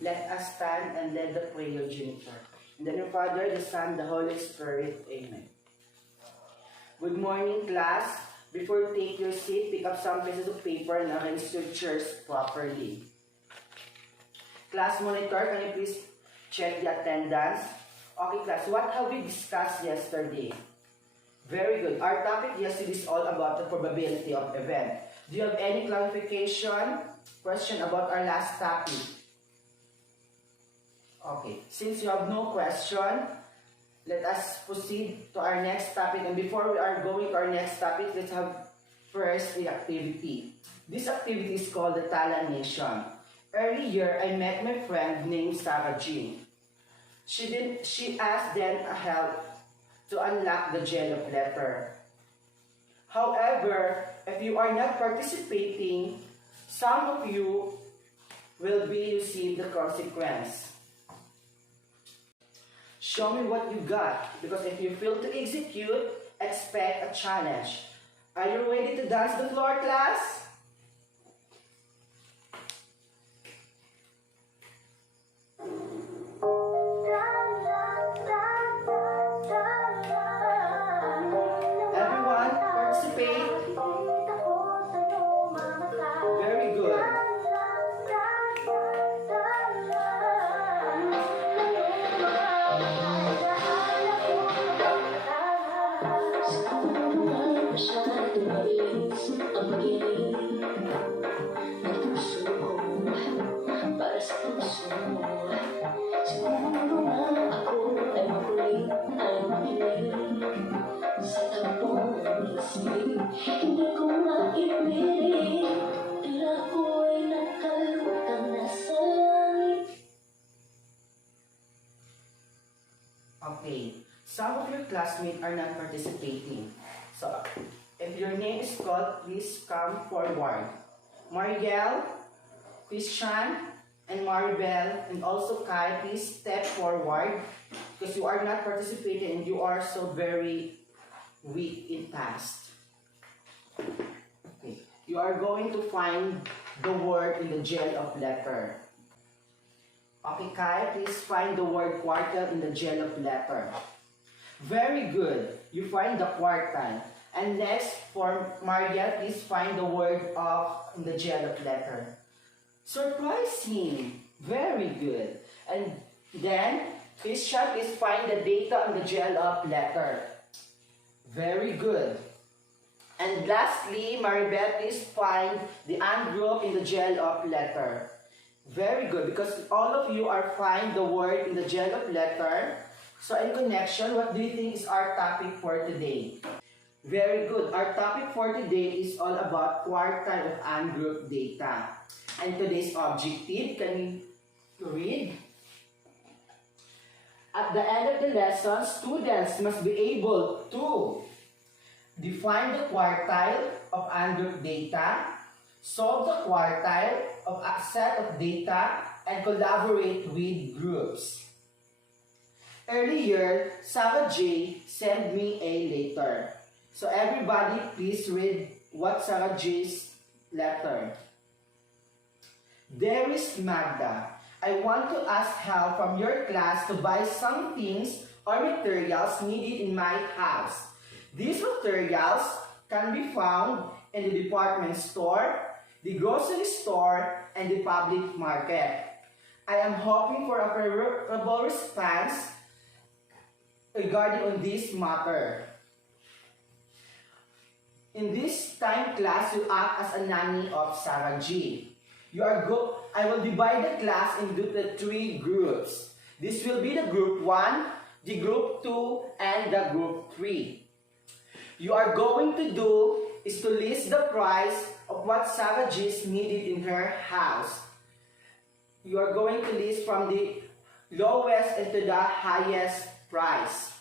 Let us stand and let the prayer Jennifer. In the name of the Father, the Son, the Holy Spirit. Amen. Good morning, class. Before you take your seat, pick up some pieces of paper and arrange your chairs properly. Class monitor, can you please check the attendance? Okay, class, what have we discussed yesterday? Very good. Our topic yesterday is all about the probability of event. Do you have any clarification, question about our last topic? Okay, since you have no question, let us proceed to our next topic. And before we are going to our next topic, let's have first the activity. This activity is called the Talanation. Earlier, I met my friend named Sarah Jean. She asked them a help to unlock the jello letter. However, if you are not participating, some of you will receive the consequence. Show me what you got, because if you fail to execute, expect a challenge. Are you ready to dance the floor, class? Everyone, participate. Very good. Okay, some of your classmates are not participating. So, if your name is called, please come forward. Mariel, Christian, and Maribel, and also Kai, please step forward because you are not participating and you are so very weak in past. Okay, you are going to find the word in the gel of letter. Okay, Kai, please find the word quartile in the gel of letter. Very good. You find the quartile. And next, for Maria, please find the word of in the gel of letter. Surprising. Very good. And then, Christian, please find the data in the gel of letter. Very good. And lastly, Maribel, please find the ungrouped in the gel of letter. Very good, because all of you are find the word in the gel of letter. So in connection, what do you think is our topic for today? Very good. Our topic for today is all about quartile of ungrouped data. And today's objective, can you read? At the end of the lesson, students must be able to define the quartile of ungrouped data, solve the quartile of a set of data, and collaborate with groups. Earlier, Sarah J sent me a letter. So everybody, please read what Sarah J's letter. Dearest Magda, I want to ask help from your class to buy some things or materials needed in my house. These materials can be found in the department store, the grocery store, and the public market. I am hoping for a favorable response regarding on this matter. In this time class, you act as a nanny of Sarah G. I will divide the class into the 3 groups. This will be the group 1, the group 2, and the group 3. You are going to do is to list the price of what Sarah G is needed in her house. You are going to list from the lowest into the highest price.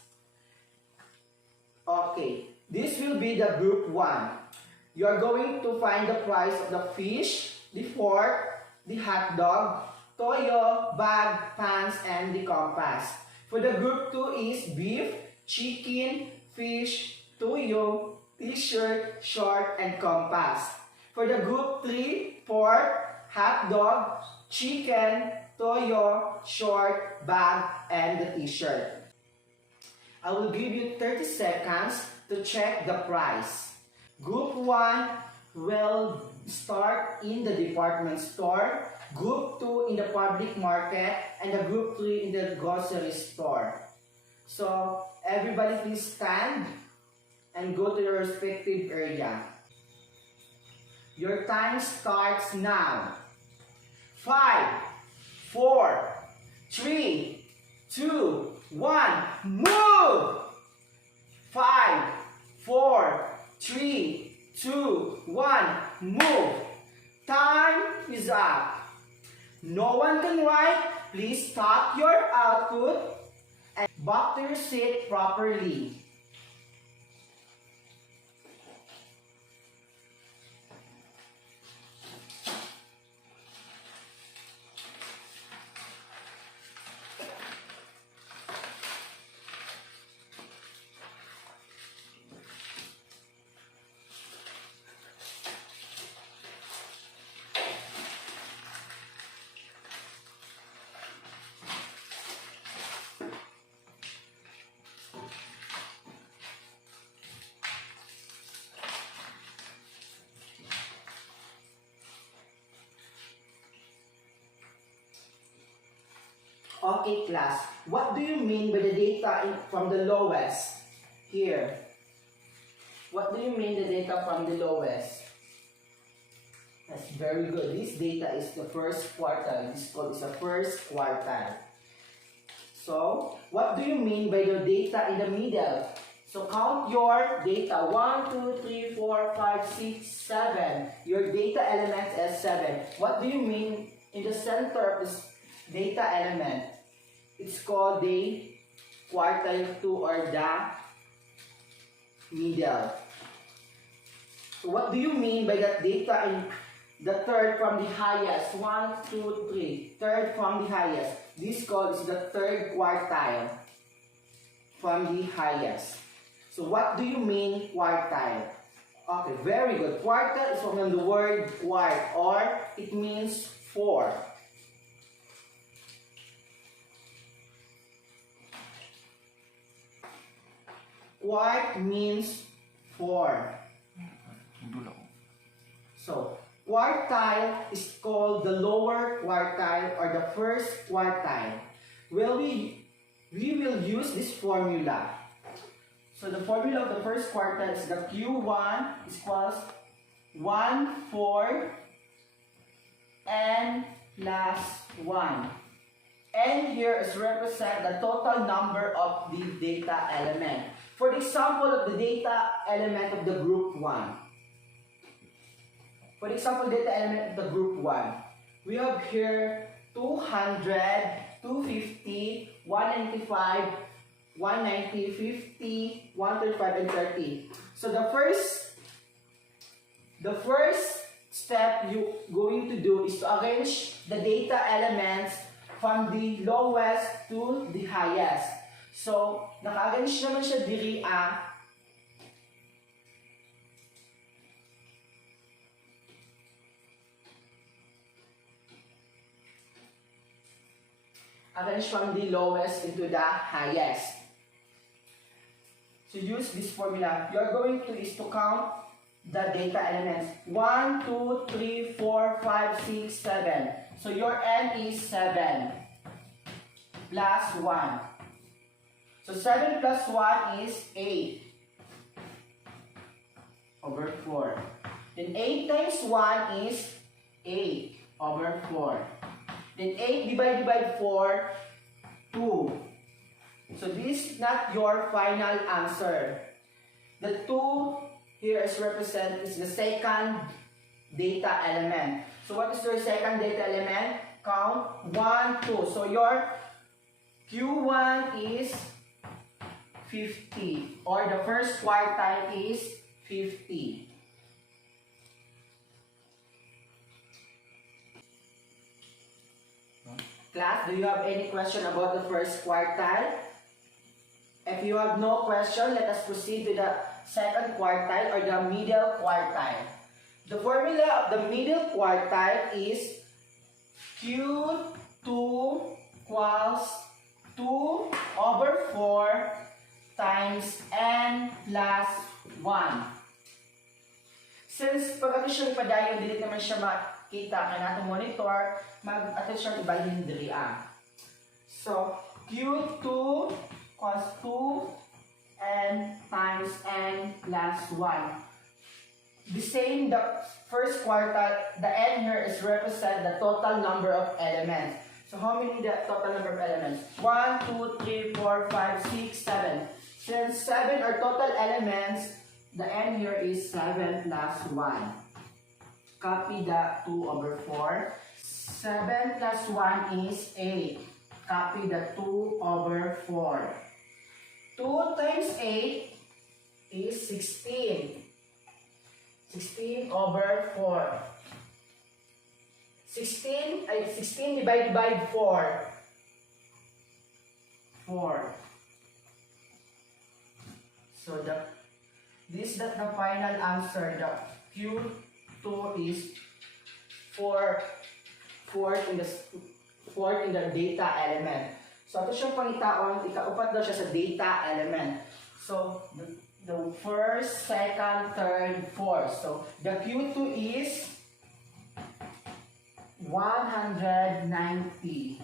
Okay, this will be the group 1. You are going to find the price of the fish, the fork, the hot dog, toyo, bag, pants, and the compass. For the group 2 is beef, chicken, fish, toyo, t-shirt, short, and compass. For the group 3, pork, hot dog, chicken, toyo, short, bag, and the t-shirt. I will give you 30 seconds to check the price. Group 1 will start in the department store, Group 2 in the public market, and the Group 3 in the grocery store. So, everybody please stand and go to your respective area. Your time starts now. 5, 4, 3, 2, 1, move! 5, 4, 3, 2, 1, move! Time is up. No one can write. Please stop your output and back to your seat properly. Okay, class. What do you mean by the data from the lowest? Here. What do you mean the data from the lowest? That's very good. This data is the first quartile. This code is the first quartile. So, what do you mean by the data in the middle? So, count your data. 1, 2, 3, 4, 5, 6, 7. Your data element is 7. What do you mean in the center of this data element? It's called the quartile 2 or the middle. So what do you mean by that data in the third from the highest? 1, 2, 3. Third from the highest. This code is the third quartile from the highest. So what do you mean quartile? Okay, very good. Quartile is from the word quart, or it means 4. Quart means 4. So, quartile is called the lower quartile or the first quartile. Well, we will use this formula. So, the formula of the first quartile is the Q1 is equals 1/4 n plus 1. N here is represent the total number of the data element. For the example of the data element of the group 1. For example, data element of the group 1. We have here 200, 250, 195, 190, 50, 135, and 30. So the first step you going to do is to arrange the data elements from the lowest to the highest. So, naka-arrange naman siya diri arrange from the lowest into the highest. So, use this formula. You are going to is to count the data elements. 1, 2, 3, 4, 5, 6, 7. So, your n is 7 plus 1. So 7 plus 1 is 8 over 4. Then 8 times 1 is 8 over 4. Then 8 divided by 4, 2. So this is not your final answer. The 2 here is represented is the second data element. So what is your second data element? Count 1, 2. So your Q1 is 50, or the first quartile is 50. Class, do you have any question about the first quartile? If you have no question, let us proceed to the second quartile or the middle quartile. The formula of the middle quartile is Q2 equals 2 over 4 times n plus 1. Since pag ato siya ipadayon, dili naman siya makita kaya natin monitor, mag-ato siya ibalhin diri ah. So, Q2 equals 2 n times n plus 1. The same, the first quartile, the n here is represent the total number of elements. So how many the total number of elements? 1, 2, 3, 4, 5, 6, 7. Since 7 are total elements, the n here is 7 plus 1. Copy the 2 over 4. 7 plus 1 is 8. Copy the 2 over 4. 2 times 8 is 16. 16 over 4. 16 divided by 4. 4. So this is the final answer. The Q2 is 4 in the data element. So ito siyang pangitaon, ikaupat daw siya sa data element. So the first, second, third, fourth. So the Q2 is 190.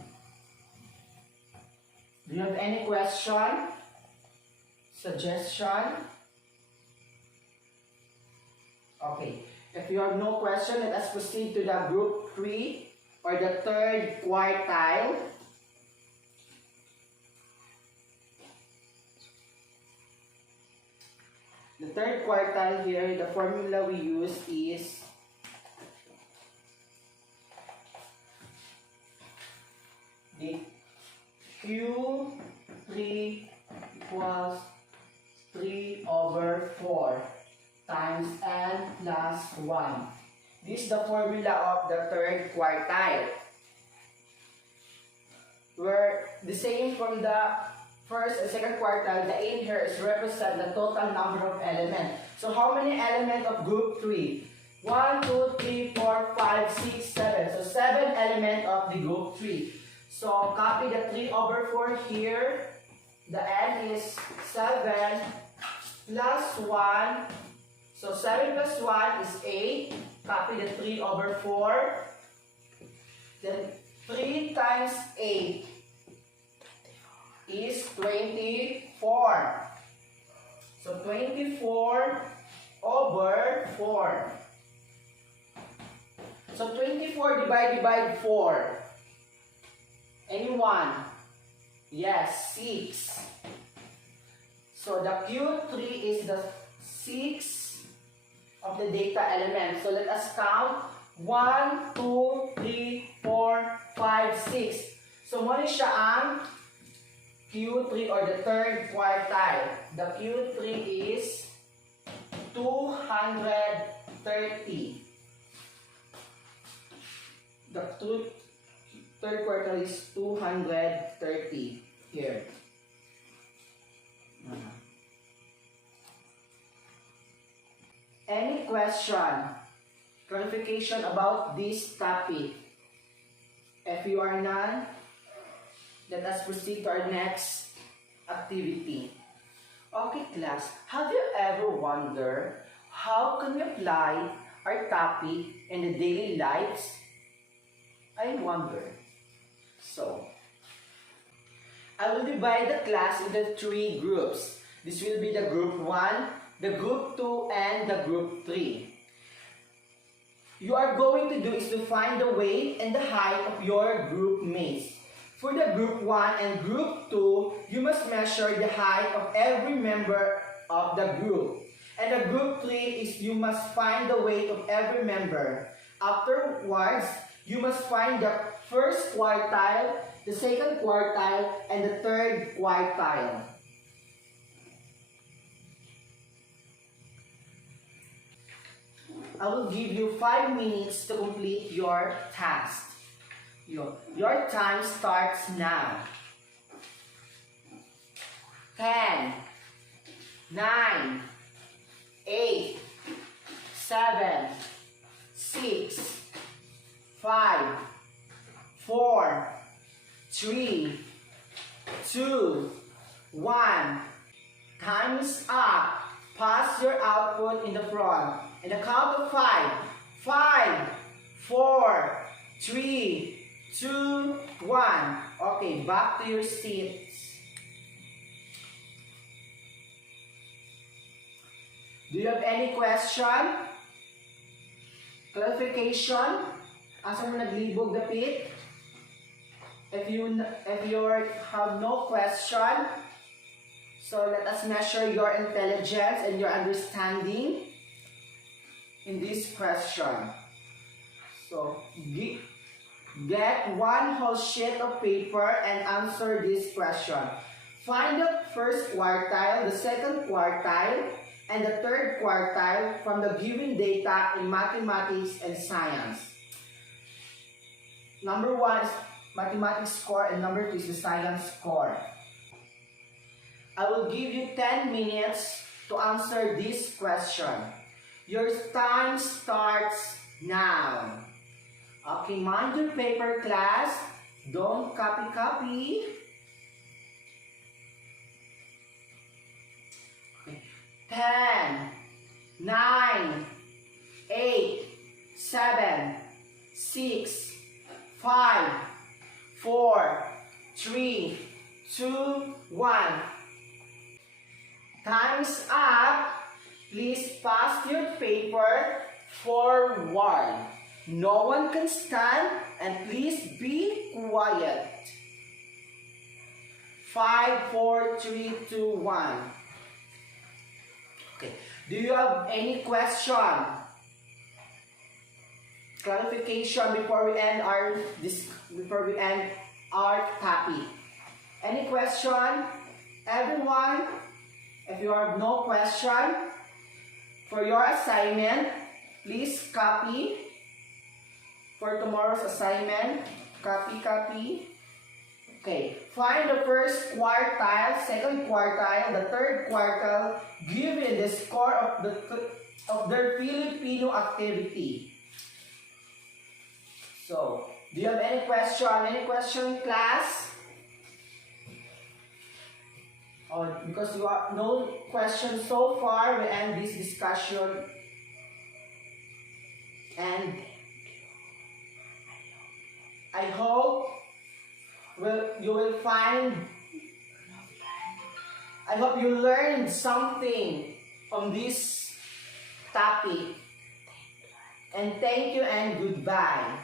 Do you have any question? Suggestion? Okay. If you have no question, let us proceed to the group 3 or the third quartile. The third quartile here, the formula we use is the Q3 equals 3 over 4 times n plus 1. This is the formula of the third quartile. Where the same from the first and second quartile, the n here is represent the total number of elements. So how many elements of group 3? 1, 2, 3, 4, 5, 6, 7. So 7 elements of the group 3. So copy the 3 over 4 here. The n is 7 plus 1. So 7 plus 1 is 8. Copy the 3 over 4. Then 3 times 8 is 24. So 24 over 4. So 24 divided by 4. Anyone? Yes, 6. So the Q3 is the 6 of the data element. So let us count. 1, 2, 3, 4, 5, 6. So muna siya ang Q3 or the third quartile. The Q3 is 230. The third quartile is 230 here. Any question, clarification about this topic? If you are none, let us proceed to our next activity. Okay, class, have you ever wondered how can we apply our topic in the daily lives? I wonder. So, I will divide the class into 3 groups. This will be the group 1, the group 2, and the group 3. You are going to do is to find the weight and the height of your group mates. For the group 1 and group 2, you must measure the height of every member of the group. And the group 3 is you must find the weight of every member. Afterwards, you must find the first quartile, the second quartile, and the third quartile. I will give you 5 minutes to complete your task. Your time starts now. 10, 9, 8, 7, 6, 5, 4, 3, 2, 1. Time is up. Pass your output in the front. And the count of 5. 5, 4, 3, 2, 1. Okay, back to your seats. Do you have any question? Clarification? Asa mo naglibog dapit? If you have no question, so let us measure your intelligence and your understanding in this question. So get one whole sheet of paper and answer this question. Find the first quartile, the second quartile, and the third quartile from the given data in mathematics and science. Number 1 is mathematics score and number 2 is the science score. I will give you 10 minutes to answer this question. Your time starts now. Okay, mind your paper, class. Don't copy. Okay. 10, 9, 8, 7, 6, 5, 4, 3, 2, 1. Time's up. Please pass your paper forward. No one can stand and please be quiet. 5, 4, 3, 2, 1. Okay. Do you have any question? Clarification before we end our topic. Any question? Everyone? If you have no question, for your assignment, please copy. For tomorrow's assignment, copy. Okay, find the first quartile, second quartile, the third quartile, given the score of their Filipino activity. So, do you have any question? Any question, class? Oh, because you have no questions so far, we end this discussion. And I hope you learned something from this topic. And thank you and goodbye.